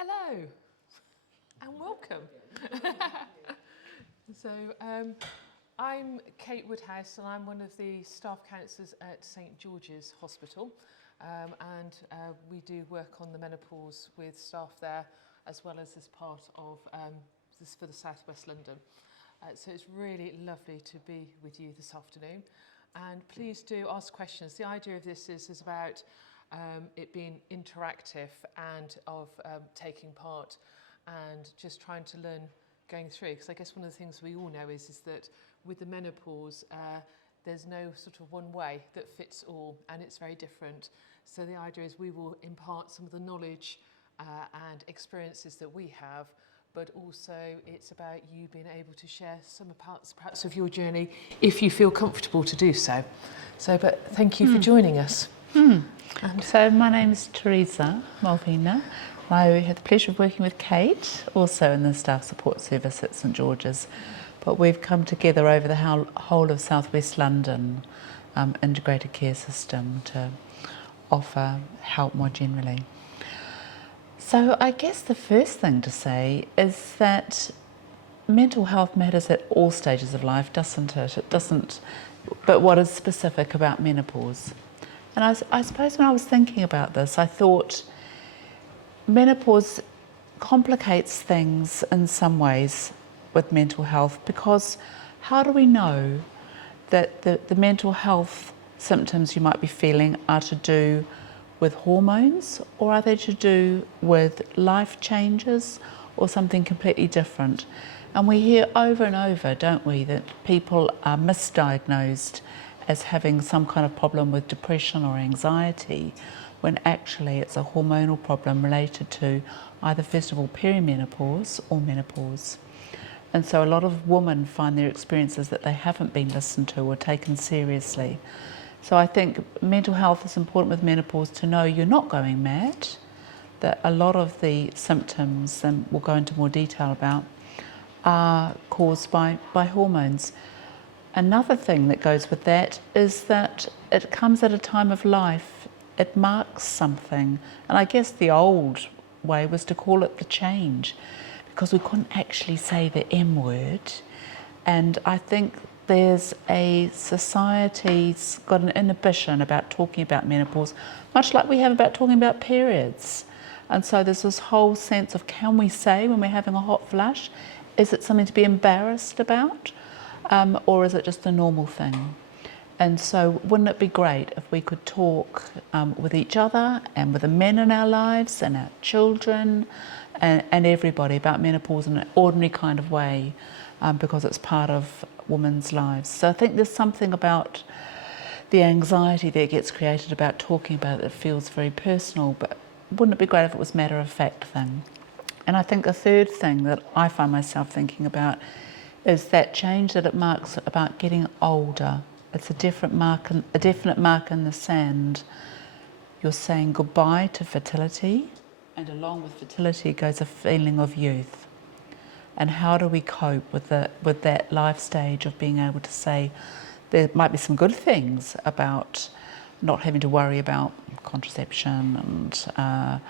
Hello and welcome. So I'm Kate Woodhouse and I'm one of the staff counsellors at St George's Hospital, and we do work on the menopause with staff there as well as part of this for the South West London. So it's really lovely to be with you this afternoon, and please do ask questions. The idea of this is about it being interactive and of taking part and just trying to learn going through, because I guess one of the things we all know is that with the menopause there's no sort of one way that fits all, and it's very different. So the idea is we will impart some of the knowledge and experiences that we have, but also it's about you being able to share some parts perhaps of your journey if you feel comfortable to do so. But thank you for joining us. So my name is Teresa Malvina. I had the pleasure of working with Kate, also in the staff support service at St George's. But we've come together over the whole of South West London integrated care system to offer help more generally. So I guess the first thing to say is that mental health matters at all stages of life, doesn't it? It doesn't, but what is specific about menopause? And I suppose when I was thinking about this, I thought menopause complicates things in some ways with mental health, because how do we know that the mental health symptoms you might be feeling are to do with hormones, or are they to do with life changes or something completely different? And we hear over and over, don't we, that people are misdiagnosed as having some kind of problem with depression or anxiety, when actually it's a hormonal problem related to either, first of all, perimenopause or menopause. And so a lot of women find their experiences that they haven't been listened to or taken seriously. So I think mental health is important with menopause, to know you're not going mad, that a lot of the symptoms, and we'll go into more detail about, are caused by hormones. Another thing that goes with that is that it comes at a time of life. It marks something. And I guess the old way was to call it the change, because we couldn't actually say the M word. And I think there's a society's got an inhibition about talking about menopause, much like we have about talking about periods. And so there's this whole sense of, can we say when we're having a hot flush? Is it something to be embarrassed about? Or is it just a normal thing? And so wouldn't it be great if we could talk with each other and with the men in our lives and our children and everybody about menopause in an ordinary kind of way, because it's part of women's lives. So I think there's something about the anxiety that gets created about talking about it that feels very personal, but wouldn't it be great if it was a matter-of-fact thing? And I think a third thing that I find myself thinking about is that change that it marks about getting older. It's a definite mark in the sand. You're saying goodbye to fertility, and along with fertility goes a feeling of youth. And how do we cope with that life stage of being able to say there might be some good things about not having to worry about contraception and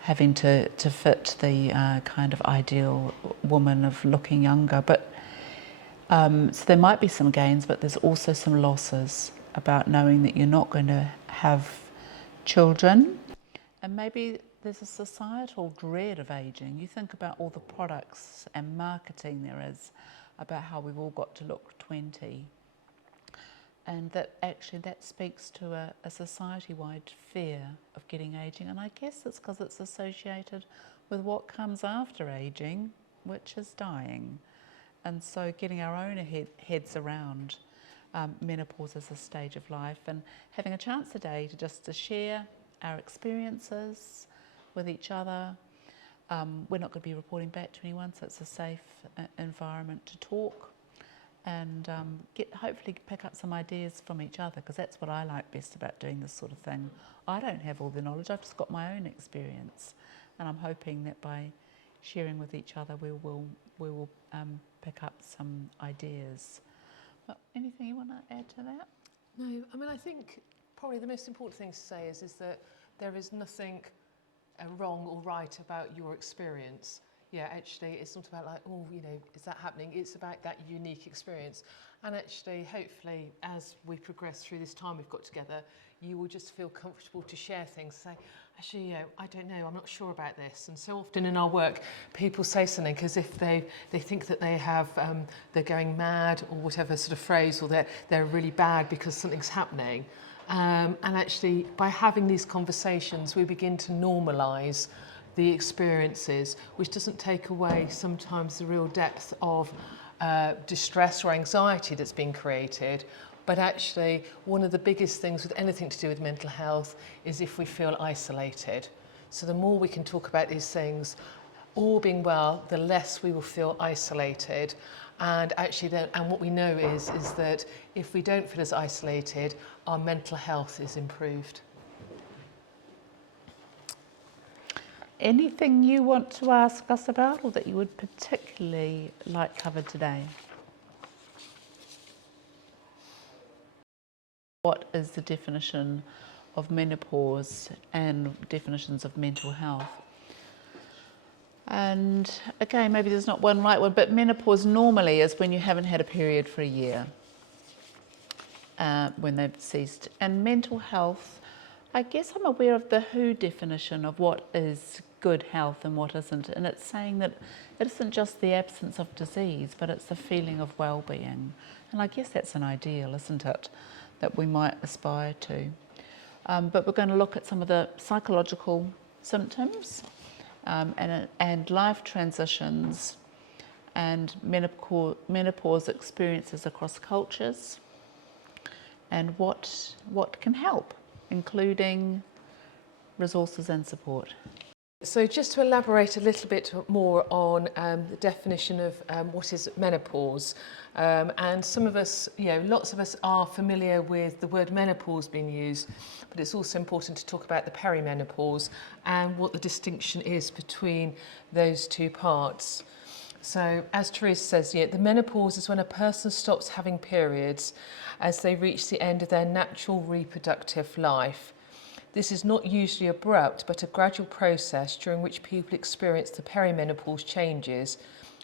having to fit the kind of ideal woman of looking younger, but so there might be some gains, but there's also some losses about knowing that you're not going to have children. And maybe there's a societal dread of aging. You think about all the products and marketing there is about how we've all got to look 20. And that actually that speaks to a society-wide fear of getting aging. And I guess it's because it's associated with what comes after aging, which is dying. And so getting our own heads around menopause as a stage of life, and having a chance today to share our experiences with each other. We're not going to be reporting back to anyone, so it's a safe environment to talk and hopefully pick up some ideas from each other, because that's what I like best about doing this sort of thing. I don't have all the knowledge, I've just got my own experience, and I'm hoping that by sharing with each other we will pick up some ideas. But anything you want to add to that? No, I mean, I think probably the most important thing to say is that there is nothing wrong or right about your experience. Yeah, actually, it's not about like, oh, you know, is that happening? It's about that unique experience. And actually, hopefully, as we progress through this time we've got together, you will just feel comfortable to share things. Say, actually, you know, I don't know, I'm not sure about this. And so often in our work, people say something as if they think that they have, they're going mad or whatever sort of phrase, or they're really bad because something's happening. And actually, by having these conversations, we begin to normalise the experiences, which doesn't take away sometimes the real depth of distress or anxiety that's been created. But actually, one of the biggest things with anything to do with mental health is if we feel isolated. So the more we can talk about these things, all being well, the less we will feel isolated. And actually, and what we know is that if we don't feel as isolated, our mental health is improved. Anything you want to ask us about, or that you would particularly like covered today? What is the definition of menopause and definitions of mental health? And again, maybe there's not one right one, but menopause normally is when you haven't had a period for a year, when they've ceased. And mental health, I guess I'm aware of the WHO definition of what is good health and what isn't. And it's saying that it isn't just the absence of disease, but it's the feeling of well-being. And I guess that's an ideal, isn't it, that we might aspire to. But we're going to look at some of the psychological symptoms and life transitions and menopause experiences across cultures, and what can help, including resources and support. So just to elaborate a little bit more on the definition of what is menopause, and some of us, you know, lots of us are familiar with the word menopause being used, but it's also important to talk about the perimenopause and what the distinction is between those two parts. So as Teresa says, yeah, the menopause is when a person stops having periods as they reach the end of their natural reproductive life. This is not usually abrupt, but a gradual process during which people experience the perimenopause changes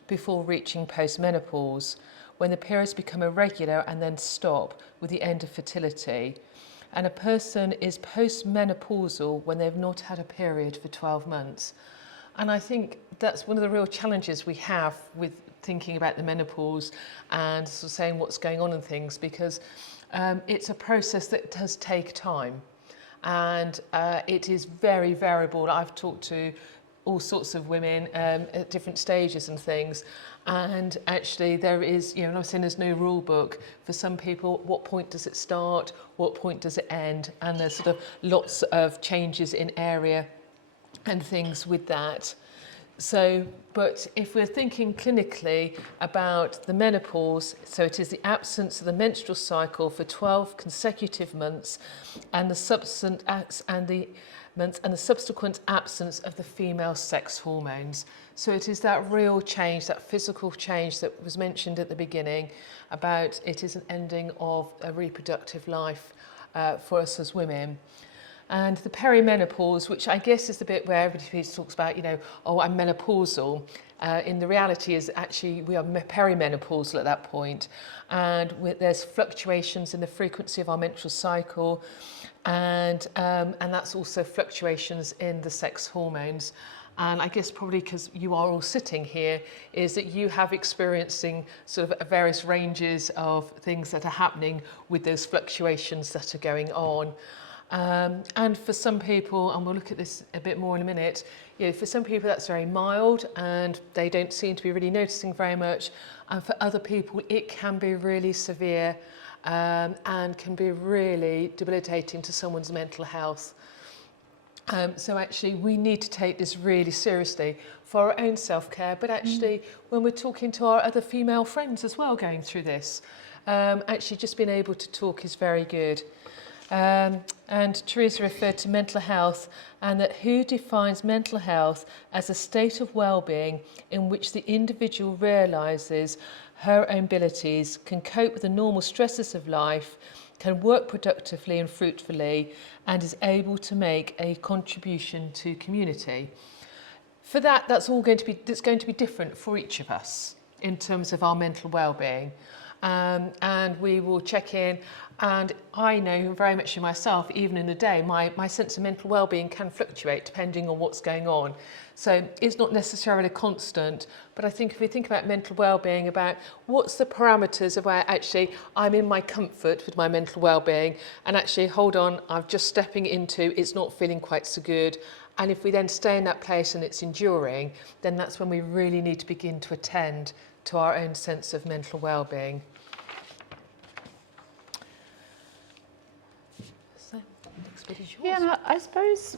before reaching postmenopause, when the periods become irregular and then stop with the end of fertility. And a person is postmenopausal when they've not had a period for 12 months. And I think that's one of the real challenges we have with thinking about the menopause and sort of saying what's going on and things, because it's a process that does take time. And it is very variable. I've talked to all sorts of women at different stages and things. And actually there is, you know, I'm saying there's no rule book. For some people, what point does it start? What point does it end? And there's sort of lots of changes in area and things with that. So, but if we're thinking clinically about the menopause, so it is the absence of the menstrual cycle for 12 consecutive months and the subsequent absence of the female sex hormones. So it is that real change, that physical change that was mentioned at the beginning about it is an ending of a reproductive life for us as women. And the perimenopause, which I guess is the bit where everybody talks about, you know, oh, I'm menopausal. In the reality is actually we are perimenopausal at that point. And there's fluctuations in the frequency of our menstrual cycle. And that's also fluctuations in the sex hormones. And I guess probably because you are all sitting here is that you have experiencing sort of various ranges of things that are happening with those fluctuations that are going on. And for some people, and we'll look at this a bit more in a minute, you know, for some people that's very mild and they don't seem to be really noticing very much. And for other people, it can be really severe and can be really debilitating to someone's mental health. So actually we need to take this really seriously for our own self-care, but actually when we're talking to our other female friends as well going through this, actually just being able to talk is very good. And Teresa referred to mental health, and that WHO defines mental health as a state of well-being in which the individual realises her own abilities, can cope with the normal stresses of life, can work productively and fruitfully, and is able to make a contribution to community. For that, that's going to be different for each of us in terms of our mental well-being. And we will check in, and I know very much in myself, even in a day, my sense of mental well-being can fluctuate depending on what's going on. So it's not necessarily constant, but I think if we think about mental well-being, about what's the parameters of where actually I'm in my comfort with my mental well-being, and actually, hold on, I'm just stepping into, it's not feeling quite so good. And if we then stay in that place and it's enduring, then that's when we really need to begin to attend to our own sense of mental well-being. So, next bit is yours. Yeah, and I suppose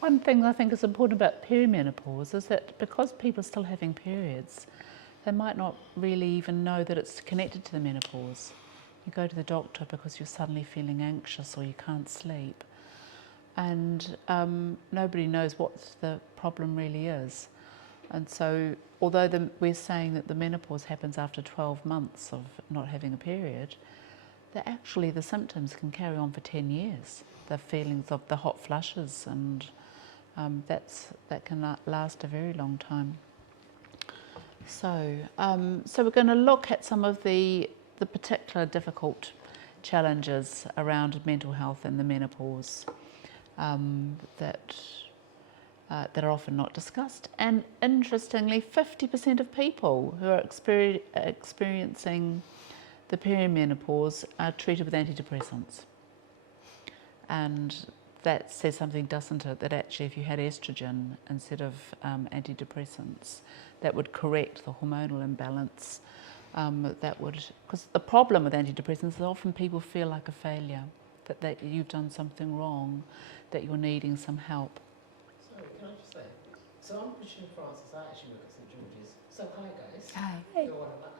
one thing I think is important about perimenopause is that because people are still having periods, they might not really even know that it's connected to the menopause. You go to the doctor because you're suddenly feeling anxious or you can't sleep, and nobody knows what the problem really is. And so, although we're saying that the menopause happens after 12 months of not having a period, that actually the symptoms can carry on for 10 years. The feelings of the hot flushes, and that can last a very long time. So, so we're going to look at some of the particular difficult challenges around mental health and the menopause that are often not discussed. And interestingly, 50% of people who are experiencing the perimenopause are treated with antidepressants. And that says something, doesn't it? That actually if you had estrogen instead of antidepressants, that would correct the hormonal imbalance. Because the problem with antidepressants is often people feel like a failure, that you've done something wrong, that you're needing some help. Sorry, can I just say, so I'm Patricia Francis, I actually work at St George's. So hi guys. Hi. You're one of us.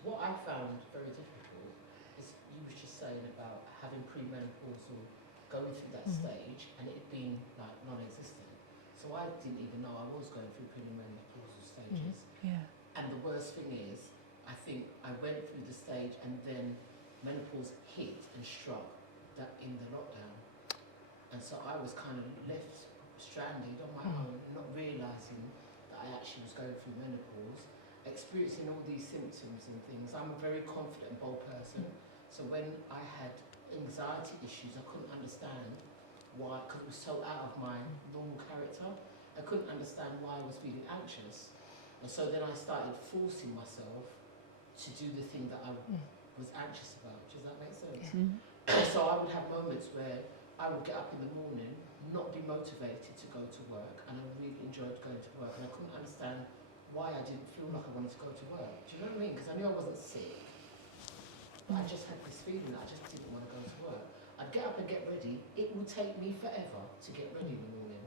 What I found very difficult is you were just saying about having premenopausal, going through that stage and it being like non-existent. So I didn't even know I was going through premenopausal stages. Yeah. And the worst thing is, I think I went through the stage and then menopause hit and struck that in the lockdown. And so I was kind of left stranded on my own, not realising that I actually was going through menopause, experiencing all these symptoms and things. I'm a very confident and bold person. So when I had anxiety issues, I couldn't understand why, because it was so out of my normal character. I couldn't understand why I was feeling anxious. And so then I started forcing myself to do the thing that I was anxious about. Does that make sense? So I would have moments where I would get up in the morning, not be motivated to go to work, and I really enjoyed going to work, and I couldn't understand why I didn't feel like I wanted to go to work. Do you know what I mean? Because I knew I wasn't sick, but I just had this feeling that I just didn't want to go to work. I'd get up and get ready. It would take me forever to get ready in the morning.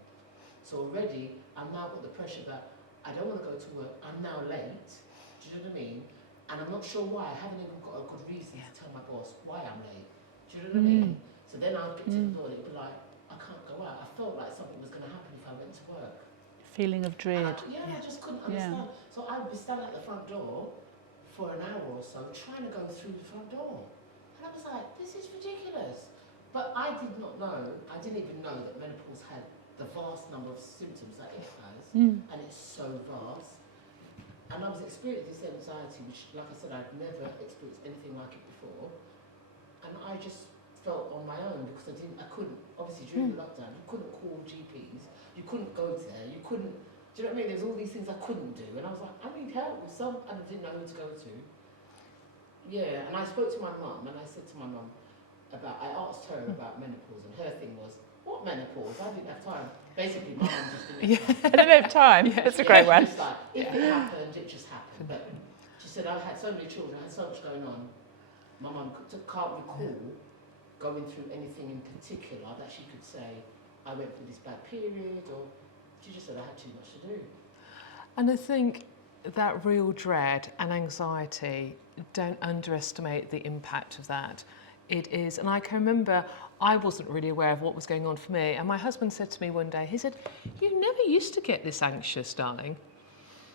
So already, I'm now got the pressure that I don't want to go to work. I'm now late. Do you know what I mean? And I'm not sure why. I haven't even got a good reason to tell my boss why I'm late. Do you know what I mean? So then I'd get to the door and it'd be like, I can't go out. I felt like something was going to happen if I went to work. Feeling of dread. I just couldn't understand. So I would be standing at the front door for an hour or so trying to go through the front door. And I was like, this is ridiculous. But I did not know, I didn't even know that menopause had the vast number of symptoms that it has. And it's so vast. And I was experiencing this anxiety, which, like I said, I'd never experienced anything like it before. And I just felt on my own because I couldn't, obviously during the lockdown, you couldn't call GPs, you couldn't go there, you couldn't, do you know what I mean? There's all these things I couldn't do. And I was like, I need help with some, and I didn't know who to go to. Yeah, and I spoke to my mum, and I said to my mum I asked her about menopause, and her thing was, what menopause? I didn't have time. Basically, my mum just didn't have time. I don't have time. That's a great one. Just like, if it happened, it just happened. But she said, I had so many children, I had so much going on. My mum can't recall going through anything in particular that she could say, I went through this bad period, or she just said I had too much to do. And I think that real dread and anxiety, don't underestimate the impact of that. It is, and I can remember I wasn't really aware of what was going on for me, and my husband said to me one day, he said, you never used to get this anxious, darling.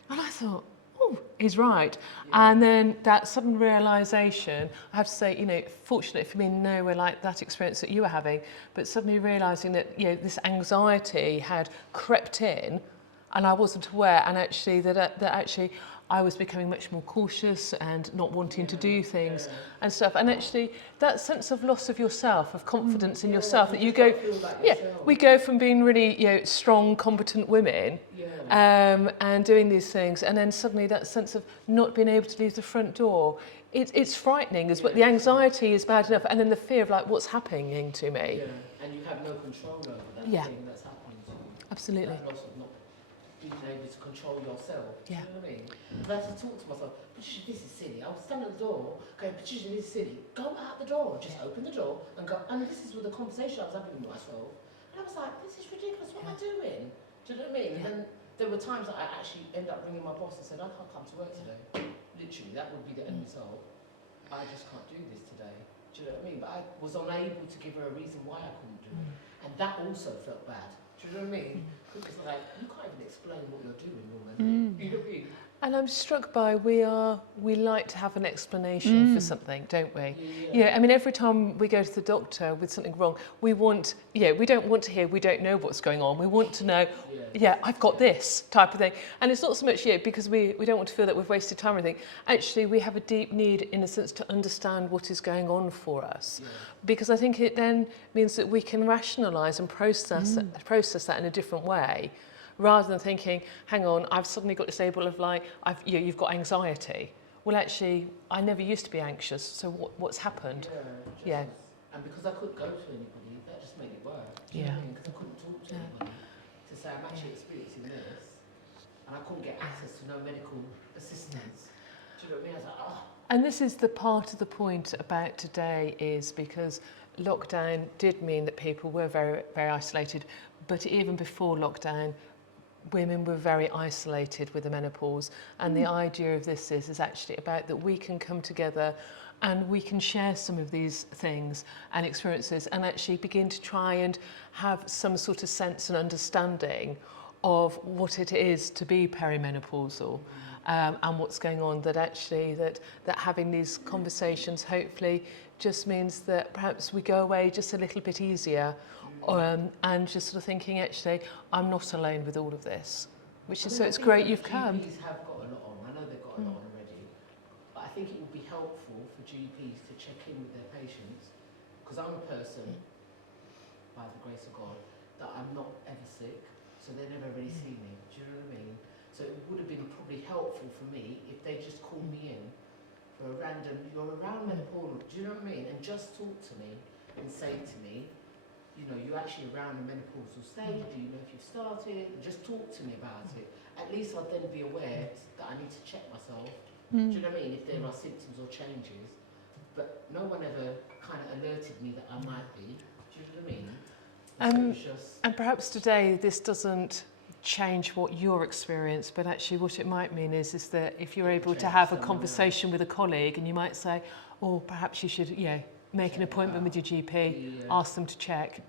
And I thought, oh, he's right. And then that sudden realisation, I have to say, you know, fortunately for me, nowhere like that experience that you were having, but suddenly realising that, you know, this anxiety had crept in and I wasn't aware, and actually that actually I was becoming much more cautious and not wanting to do things and stuff. And actually that sense of loss of yourself, of confidence in yourself, that you go, we go from being really, you know, strong, competent women and doing these things, and then suddenly that sense of not being able to leave the front door. It's frightening, is what the anxiety is bad enough, and then the fear of like what's happening to me. And you have no control over that thing that's happening to you. Absolutely. That loss of not being able to control yourself. Do you know what I mean? I had to talk to myself, Patricia, this is silly. I was standing at the door, okay, Patricia, this is silly. Go out the door, just open the door and go. And this is with the conversation I was having with myself. And I was like, this is ridiculous, what am I doing? Do you know what I mean? And then there were times that I actually ended up ringing my boss and said, I can't come to work today. Literally, that would be the end result. I just can't do this today. Do you know what I mean? But I was unable to give her a reason why I couldn't do it. And that also felt bad. Do you know what I mean? Because like, you can't even explain what you're doing, woman. You know what I mean? And I'm struck by we like to have an explanation for something, don't we? Yeah. I mean, every time we go to the doctor with something wrong, we want, we don't want to hear we don't know what's going on. We want to know, I've got this type of thing. And it's not so much because we don't want to feel that we've wasted time or anything. Actually, we have a deep need, in a sense, to understand what is going on for us. Because I think it then means that we can rationalise and process that in a different way, rather than thinking, hang on, I've suddenly got this label of like, you've got anxiety. Well, actually, I never used to be anxious, so what's happened? And because I couldn't go to anybody, that just made it worse. Do you know what I mean? Because I couldn't talk to anybody to say I'm actually experiencing this, and I couldn't get access to no medical assistance. Do you know what I mean? I was like, oh. And this is the part of the point about today, is because lockdown did mean that people were very, very isolated, but even before lockdown, women were very isolated with the menopause, and the idea of this is actually about that we can come together and we can share some of these things and experiences and actually begin to try and have some sort of sense and understanding of what it is to be perimenopausal and what's going on, that actually that having these conversations hopefully just means that perhaps we go away just a little bit easier. And just sort of thinking, actually, I'm not alone with all of this, which is, so it's great you've come. GPs have got a lot on. I know they've got a lot on already, but I think it would be helpful for GPs to check in with their patients, because I'm a person, by the grace of God, that I'm not ever sick, so they never really see me. Do you know what I mean? So it would have been probably helpful for me if they just called me in for a random, you're around menopause, do you know what I mean? And just talk to me and say to me, you know, you're actually around the menopausal stage, do you know if you've started? Just talk to me about it. At least I'd then be aware that I need to check myself. Do you know what I mean? If there are symptoms or changes. But no one ever kind of alerted me that I might be. Do you know what I mean? So and perhaps today this doesn't change what your experience, but actually what it might mean is that if you're able to have a conversation with a colleague, and you might say, oh, perhaps you should, make an appointment with your GP, ask them to check.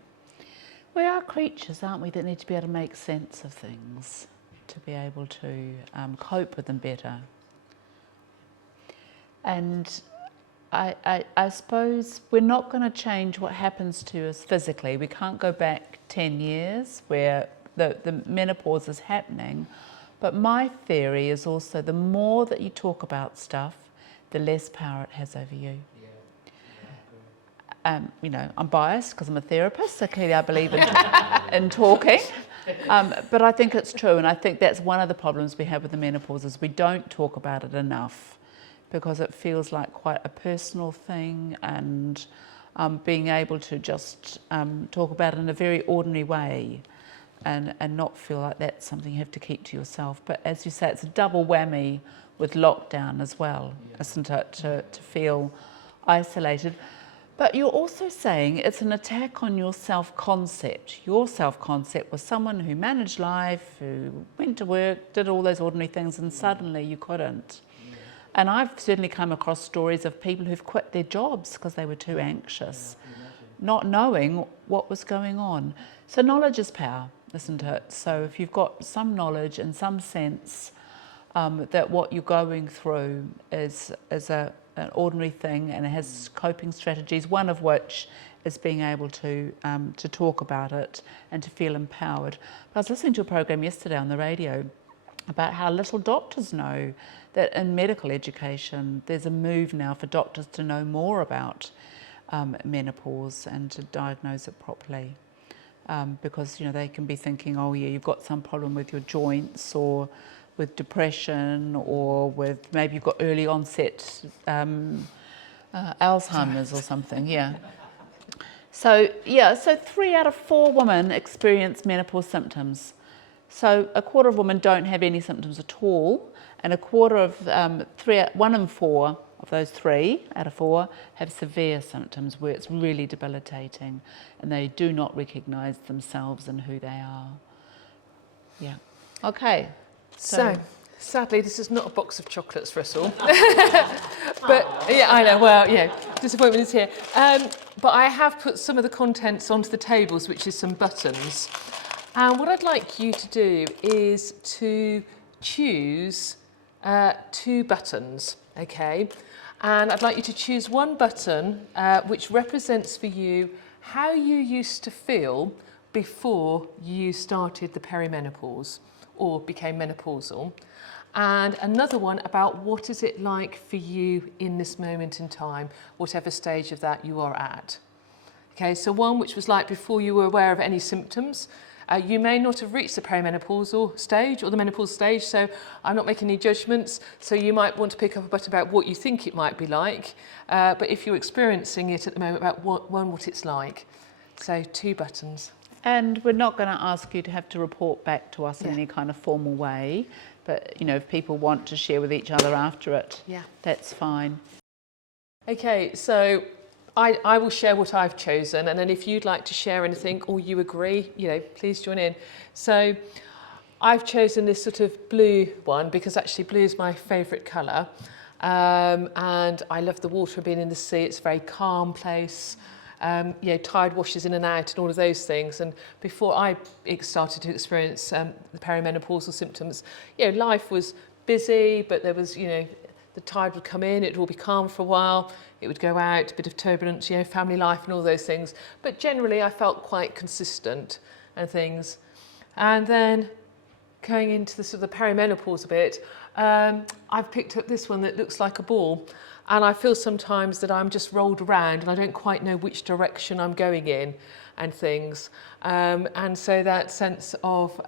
We are creatures, aren't we, that need to be able to make sense of things, to be able to cope with them better. And I suppose we're not going to change what happens to us physically. We can't go back 10 years where the menopause is happening. But my theory is also the more that you talk about stuff, the less power it has over you. I'm biased because I'm a therapist, so clearly I believe in talking. But I think it's true, and I think that's one of the problems we have with the menopause is we don't talk about it enough because it feels like quite a personal thing, and being able to just talk about it in a very ordinary way and not feel like that's something you have to keep to yourself. But as you say, it's a double whammy with lockdown as well, isn't it, to feel isolated. But you're also saying it's an attack on your self-concept. Your self-concept was someone who managed life, who went to work, did all those ordinary things, and suddenly you couldn't. And I've certainly come across stories of people who've quit their jobs because they were too anxious, not knowing what was going on. So knowledge is power, isn't it? So if you've got some knowledge and some sense that what you're going through is an ordinary thing, and it has coping strategies, one of which is being able to talk about it and to feel empowered. I was listening to a program yesterday on the radio about how little doctors know that in medical education there's a move now for doctors to know more about menopause and to diagnose it properly. Because they can be thinking, oh yeah, you've got some problem with your joints, or with depression, or with maybe you've got early onset Alzheimer's or something. Yeah. So 3 out of 4 women experience menopause symptoms. So a quarter of women don't have any symptoms at all, and a quarter of 1 in 4 of those 3 out of 4 have severe symptoms where it's really debilitating and they do not recognise themselves and who they are. Yeah. Okay. So sadly, this is not a box of chocolates for us all. But yeah, I know. Well, yeah, disappointment is here. But I have put some of the contents onto the tables, which is some buttons. And what I'd like you to do is to choose 2 buttons, okay? And I'd like you to choose one button which represents for you how you used to feel before you started the perimenopause or became menopausal, and another one about what is it like for you in this moment in time, whatever stage of that you are at. Okay, so one which was like before you were aware of any symptoms. You may not have reached the perimenopausal stage or the menopause stage, so I'm not making any judgments. So you might want to pick up a button about what you think it might be like, but if you're experiencing it at the moment, about what it's like. So 2 buttons. And we're not going to ask you to have to report back to us in any kind of formal way, but if people want to share with each other after it, that's fine. Okay, so I will share what I've chosen, and then if you'd like to share anything or you agree, please join in. So I've chosen this sort of blue one because actually blue is my favourite colour, and I love the water being in the sea. It's a very calm place. Tide washes in and out and all of those things. And before I started to experience the perimenopausal symptoms, life was busy, but there was, the tide would come in, it would all be calm for a while, it would go out, a bit of turbulence, family life and all those things. But generally I felt quite consistent and things. And then going into the sort of the perimenopause a bit, I've picked up this one that looks like a ball. And I feel sometimes that I'm just rolled around and I don't quite know which direction I'm going in and things. And so that sense of,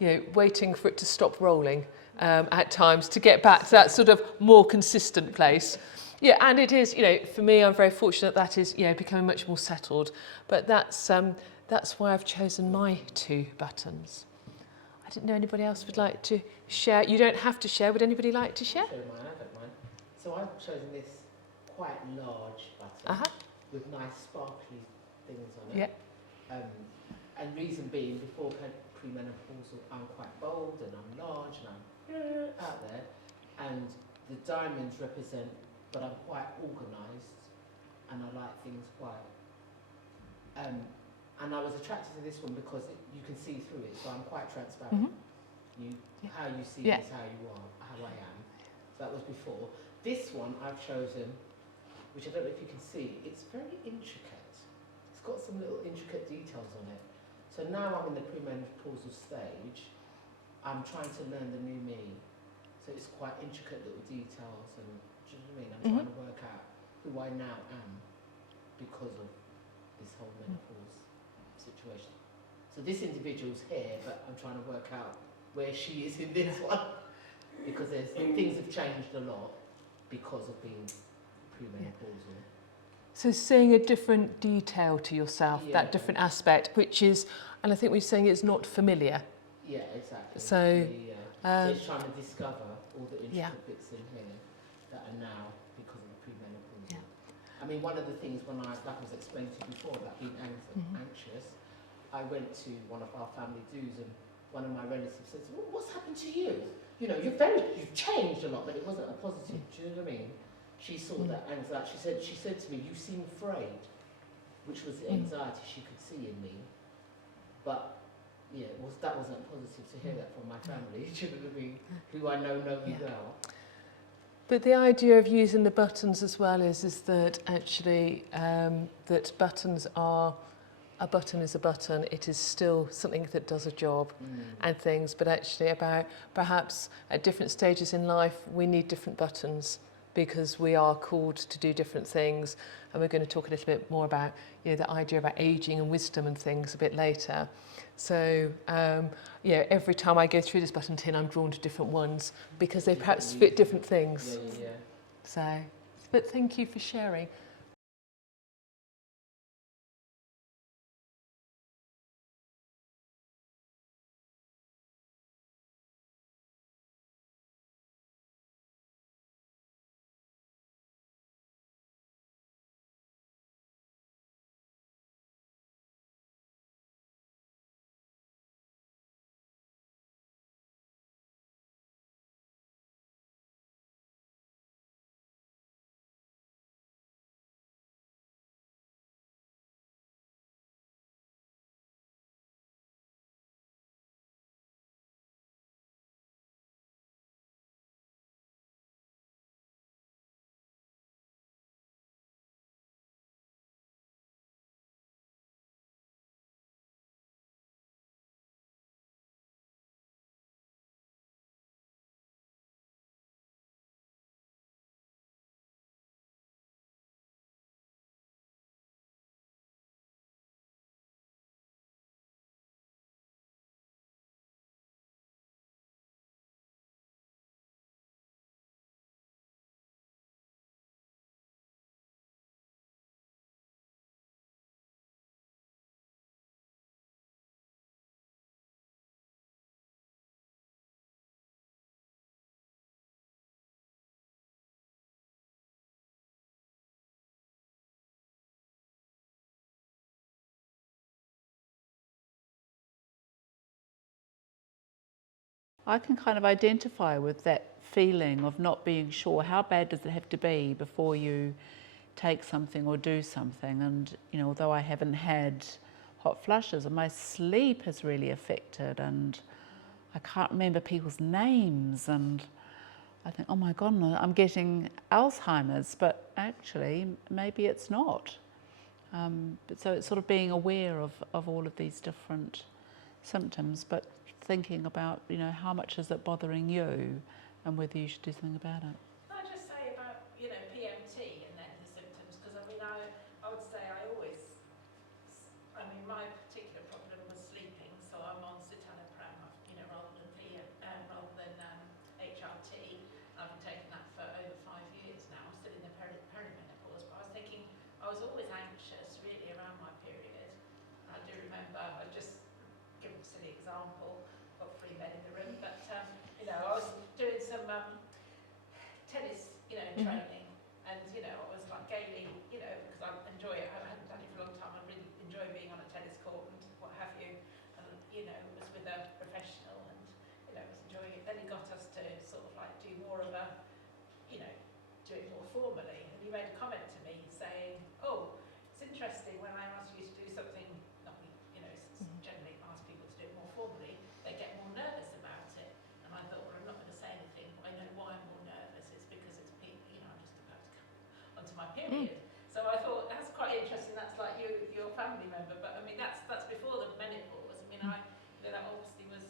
waiting for it to stop rolling at times to get back to that sort of more consistent place. Yeah, and it is, for me, I'm very fortunate that is, becoming much more settled. But that's why I've chosen my 2 buttons. I didn't know anybody else would like to share. You don't have to share. Would anybody like to share? I don't mind. So I've chosen this quite large button with nice sparkly things on it. Yeah. And reason being, before premenopausal, I'm quite bold and I'm large and I'm out there. And the diamonds represent, but I'm quite organised and I like things quite. And I was attracted to this one because you can see through it, so I'm quite transparent. How you see is how you are, how I am. So that was before. This one I've chosen, which I don't know if you can see, it's very intricate. It's got some little intricate details on it. So now I'm in the premenopausal stage, I'm trying to learn the new me. So it's quite intricate little details, and do you know what I mean? I'm trying to work out who I now am because of this whole menopause situation. So this individual's here, but I'm trying to work out where she is in this one because things have changed a lot because of being premenopausal. So seeing a different detail to yourself, that different aspect, which is, and I think we're saying it's not familiar. Yeah, exactly. So, so it's trying to discover all the intricate bits in here that are now because of the premenopausal. I mean, one of the things when like I was explaining to you before about being anxious, I went to one of our family do's and one of my relatives said, well, what's happened to you? You've changed a lot, but it wasn't a positive, do you know what I mean? She saw that anxiety, she said to me, you seem afraid, which was the anxiety she could see in me. But yeah, that wasn't positive to hear that from my family. Do you know what I mean? Who I know me well. But the idea of using the buttons as well is that actually that buttons are, a button is a button. It is still something that does a job and things, but actually about perhaps at different stages in life we need different buttons because we are called to do different things, and we're going to talk a little bit more about, you know, the idea about aging and wisdom and things a bit later. So yeah, every time I go through this button tin I'm drawn to different ones because they perhaps fit different things. Yeah. So, but thank you for sharing. I can kind of identify with that feeling of not being sure how bad does it have to be before you take something or do something. And you know, although I haven't had hot flushes, my sleep has really affected, and I can't remember people's names, and I think, oh my God, I'm getting Alzheimer's, but actually maybe it's not. But so it's sort of being aware of all of these different symptoms, but thinking about, you know, how much is it bothering you and whether you should do something about it. Can I just say about, you know, PMT and then the symptoms, because I mean, I would say my particular problem was sleeping, so I'm on citalopram, you know, rather than HRT. I've been taking that for over 5 years now. I'm still in the perimenopause, but I was thinking I was always anxious really around my period. I do remember, I just give a silly example, got 3 men in the room, but you know, I was doing some tennis, you know, training, and you know, I was like gaily, you know, because I enjoy it. I hadn't done it for a long time. I really enjoy being on a tennis court and what have you. And you know, it was with a professional, and you know, was enjoying it. Then he got us to sort of like do more of a, you know, do it more formally. And he made a comment to me saying, "Oh, it's interesting when I ask you to do something, not you know, generally ask people to do it more formally, they get more nervous about it." And I thought, well, I'm not going to say anything. I know why I'm more nervous. It's because it's you know, I'm just about to come onto my period. So I thought that's quite interesting. That's like your family member, but I mean that's before the menopause. I mean, you know, that obviously was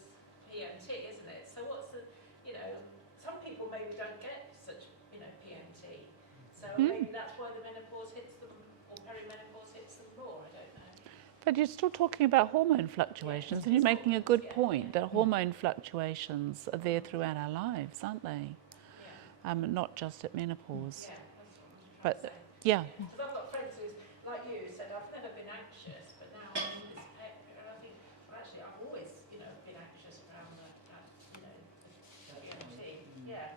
PMT, isn't it? So what's the, you know, some people maybe don't get such, you know, PMT. So maybe that's why the menopause hits them, or perimenopause hits them more. I don't know. But you're still talking about hormone fluctuations, and you're making a good point that hormone fluctuations are there throughout our lives, aren't they? Yeah. Not just at menopause. Yeah, that's what I was trying to say. Yeah. Because I've got friends who's, like you said, I've never been anxious, but now I'm in this and I think, well, actually, I've always, you know, been anxious around you know, the PMT. Yeah.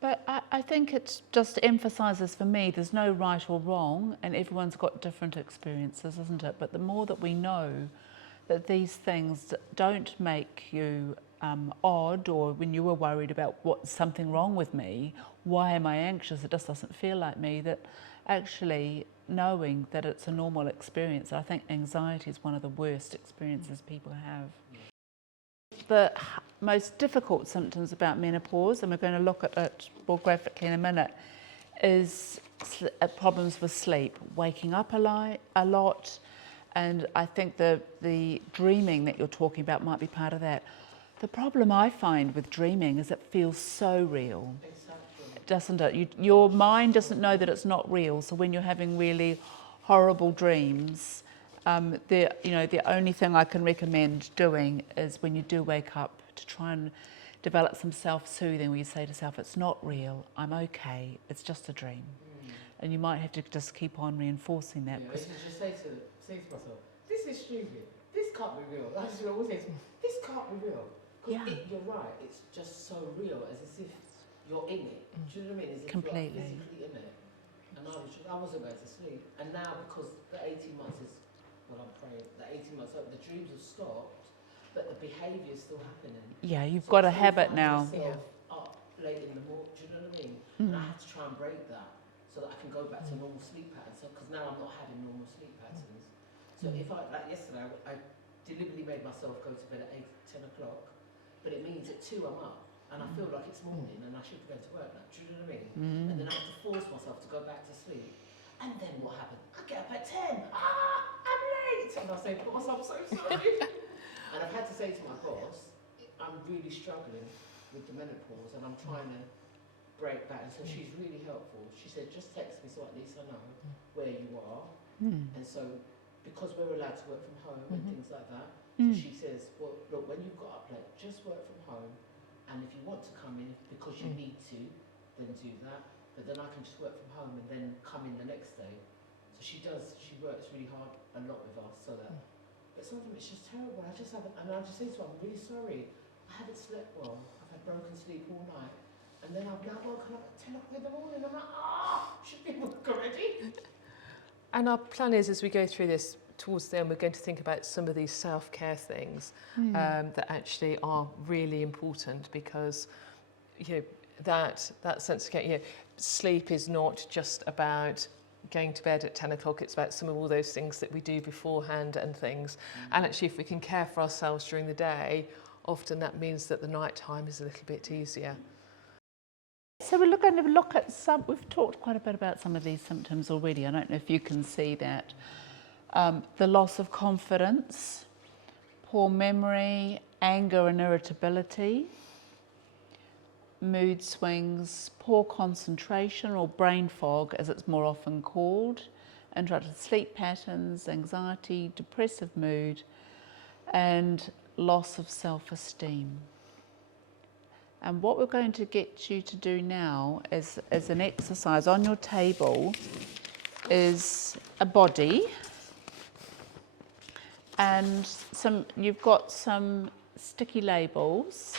But I think it just emphasises for me there's no right or wrong, and everyone's got different experiences, isn't it? But the more that we know that these things don't make you odd, or when you were worried about what's something wrong with me, why am I anxious, it just doesn't feel like me, that actually knowing that it's a normal experience. I think anxiety is one of the worst experiences people have. the most difficult symptoms about menopause, and we're going to look at it more graphically in a minute, is problems with sleep, waking up a lot, and I think the dreaming that you're talking about might be part of that. The problem I find with dreaming is it feels so real, doesn't it? Your mind doesn't know that it's not real, so when you're having really horrible dreams, the only thing I can recommend doing is when you do wake up to try and develop some self-soothing where you say to yourself, it's not real, I'm okay, it's just a dream. And you might have to just keep on reinforcing that. Yeah, I used to just say to myself, this is stupid, this can't be real. I used to always say, this can't be real. Because you're right, it's just so real, as if you're in it. Do you know what I mean? As if Completely. you're physically in it. And I wasn't going to sleep. And now, because the 18 months is, well, I'm praying, the 18 months, the dreams have stopped, but the behaviour is still happening. Yeah, you've got a habit now. Up late in the morning, do you know what I mean? And I have to try and break that so that I can go back to normal sleep patterns. Because now I'm not having normal sleep patterns. So if like yesterday, I deliberately made myself go to bed at 10 o'clock, but it means at 2 I'm up. And I feel like it's morning and I should be going to work now. Do you know what I mean? And then I have to force myself to go back to sleep. And then what happened? I get up at 10. I'm late. And I say, boss, I'm so sorry. And I've had to say to my boss, I'm really struggling with the menopause and I'm trying to break that. And so she's really helpful. She said, just text me so at least I know where you are. And so, because we're allowed to work from home and things like that, so she says, well, look, when you've got up late, just work from home. And if you want to come in because you need to, then do that. But then I can just work from home and then come in the next day. So she works really hard a lot with us so that, but sometimes it's just terrible. I just haven't, and I just say to her, I'm really sorry. I haven't slept well. I've had broken sleep all night. And then I've now woken up at 10 o'clock in the morning. I'm like, should be work already. And our plan is, as we go through this, towards the end, we're going to think about some of these self-care things that actually are really important, because that sense of care, sleep is not just about going to bed at 10 o'clock, it's about some of all those things that we do beforehand and things. And actually, if we can care for ourselves during the day, often that means that the night time is a little bit easier. So we're going to look at we've talked quite a bit about some of these symptoms already. I don't know if you can see that. The loss of confidence, poor memory, anger and irritability, mood swings, poor concentration or brain fog as it's more often called, interrupted sleep patterns, anxiety, depressive mood, and loss of self-esteem. And what we're going to get you to do now is an exercise on your table is a body. And you've got some sticky labels,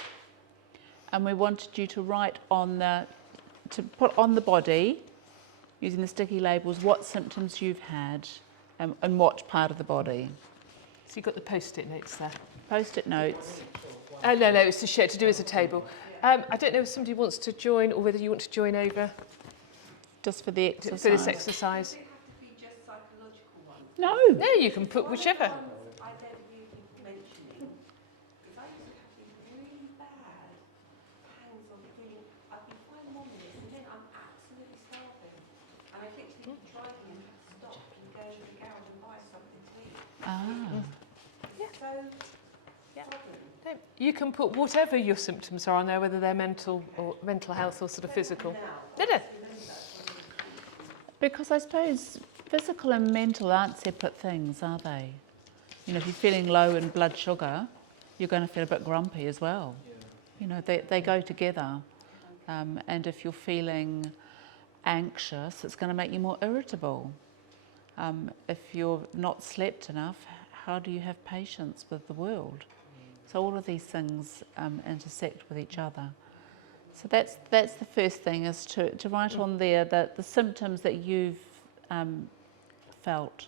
and we wanted you to write to put on the body, using the sticky labels, what symptoms you've had and what part of the body. So you've got the post-it notes there. Post-it notes. No, it's to do as a table. I don't know if somebody wants to join or whether you want to join over Just for the exercise. for this exercise. Does it have to be just psychological ones? No. No, you can put whichever. I don't hear people mentioning, because I used to have these really bad pangs of feeling, I'd be fine 1 minute and then I'm absolutely starving. And I kept driving and had to stop and go to the garage and buy something to eat. So sudden. No, you can put whatever your symptoms are on there, whether they're mental health or sort of physical. No. Because I suppose physical and mental aren't separate things, are they? If you're feeling low in blood sugar, you're going to feel a bit grumpy as well. They go together. And if you're feeling anxious, it's going to make you more irritable. If you're not slept enough, how do you have patience with the world? So all of these things intersect with each other. So that's the first thing, is to write on there the symptoms that you've felt.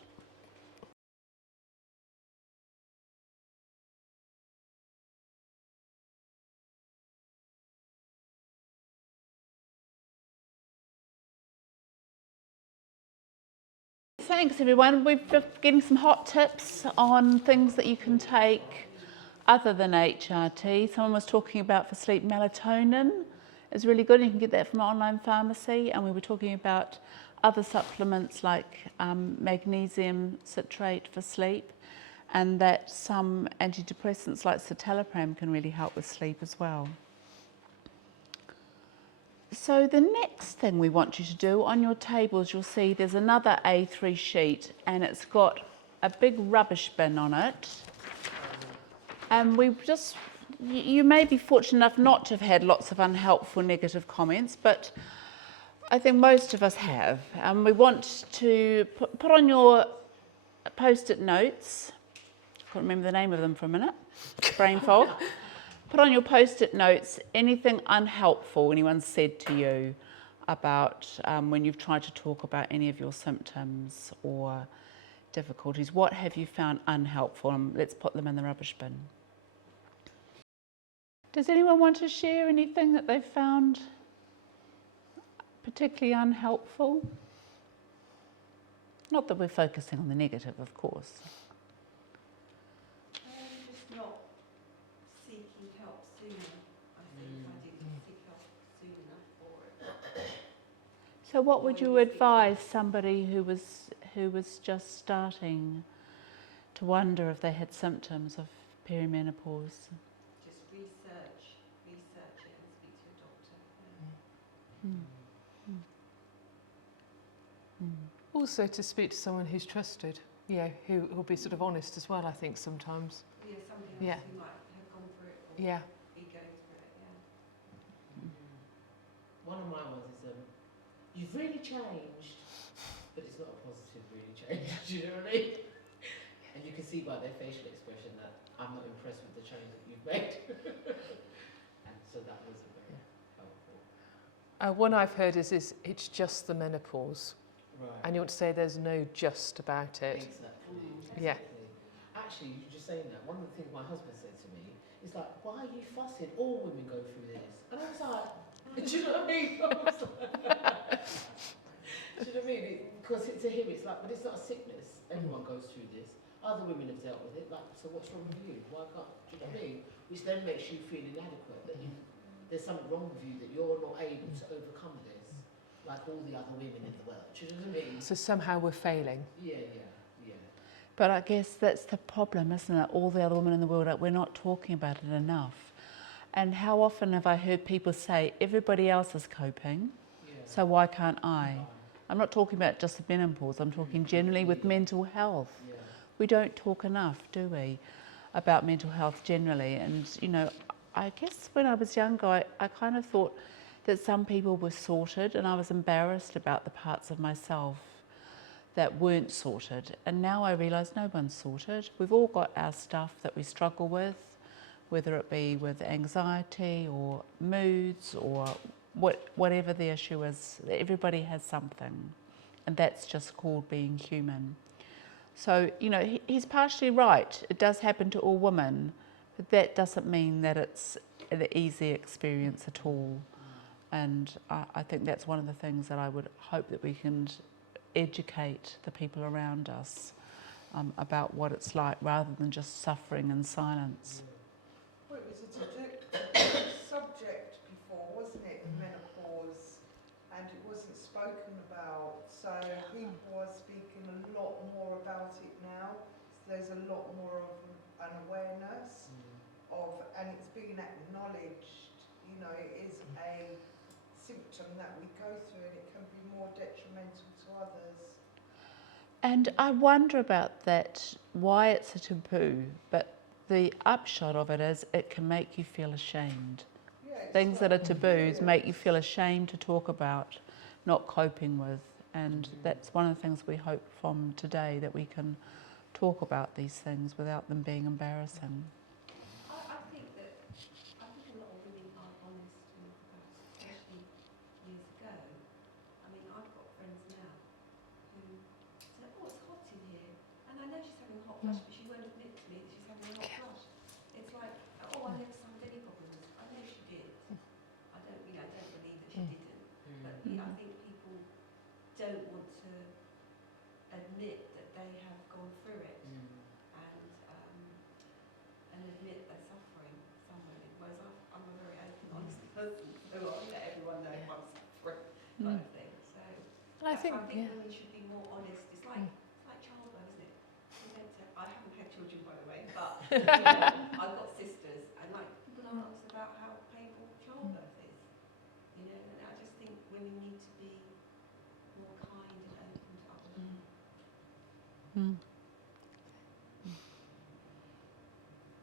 Thanks everyone. We're getting some hot tips on things that you can take other than HRT. Someone was talking about for sleep melatonin. It's really good. You can get that from an online pharmacy. And we were talking about other supplements like magnesium citrate for sleep, and that some antidepressants like citalopram can really help with sleep as well. So the next thing we want you to do on your tables, you'll see there's another A3 sheet and it's got a big rubbish bin on it. And you may be fortunate enough not to have had lots of unhelpful negative comments, but I think most of us have. We want to put on your post-it notes. I can't remember the name of them for a minute. Brain fog. Put on your post-it notes anything unhelpful anyone said to you about when you've tried to talk about any of your symptoms or difficulties. What have you found unhelpful? And let's put them in the rubbish bin. Does anyone want to share anything that they've found particularly unhelpful? Not that we're focusing on the negative, of course. Just not seeking help sooner. I think I didn't seek help soon enough for it. So what would you advise somebody who was just starting to wonder if they had symptoms of perimenopause? Just research it and speak to a doctor. Also to speak to someone who's trusted, who'll be sort of honest as well, I think, sometimes. Yeah, somebody else who might have gone through it or Yeah. be going through it, One of my ones is, you've really changed, but it's not a positive really change, do you know what I mean? And you can see by their facial expression that I'm not impressed with the change that you've made. And so that wasn't very helpful. One I've heard is it's just the menopause. Right. And you want to say there's no just about it. Exactly. Yeah. Exactly. Actually, you're just saying that. One of the things my husband said to me is like, why are you fussing? All women go through this. And I was like, do you know what I mean? I was like, do you know what I mean? Because to him, it's like, but it's not a sickness. Everyone goes through this. Other women have dealt with it. Like, so what's wrong with you? Why can't? Do you know what I mean? Which then makes you feel inadequate. That there's something wrong with you, that you're not able to overcome this, like all the other women in the world. Do you know what I mean? So somehow we're failing. Yeah. But I guess that's the problem, isn't it? All the other women in the world, we're not talking about it enough. And how often have I heard people say, everybody else is coping, so why can't I? I'm not talking about just the menopause, I'm talking generally with mental health. Yeah. We don't talk enough, do we, about mental health generally? And, you know, I guess when I was younger, I kind of thought that some people were sorted, and I was embarrassed about the parts of myself that weren't sorted. And now I realise no one's sorted. We've all got our stuff that we struggle with, whether it be with anxiety or moods or whatever the issue is. Everybody has something, and that's just called being human. So, you know, he's partially right. It does happen to all women, but that doesn't mean that it's an easy experience at all. And I think that's one of the things that I would hope that we can educate the people around us about what it's like, rather than just suffering in silence. Well, it was a subject before, wasn't it, menopause, and it wasn't spoken about. So people are speaking a lot more about it now. So there's a lot more of an awareness of, and it's being acknowledged. You know, it is a symptom that we go through, and it can be more detrimental to others. And I wonder about that, why it's a taboo, but the upshot of it is it can make you feel ashamed. Yeah, Things that are taboos make you feel ashamed to talk about, not coping with. And that's one of the things we hope from today, that we can talk about these things without them being embarrassing. I think a lot of women aren't honest enough about it, especially years ago. I mean, I've got friends now who say, oh, it's hot in here. And I know she's having a hot flush, but she won't admit to me that she's having a hot flush. It's like, oh, I never had any problems. I know she did. I don't believe that she didn't. But I think people don't want to admit that they have gone through it. And kind of thing. So And I think, yeah. women should be more honest. It's like childbirth, isn't it? I haven't had children, by the way, but you know,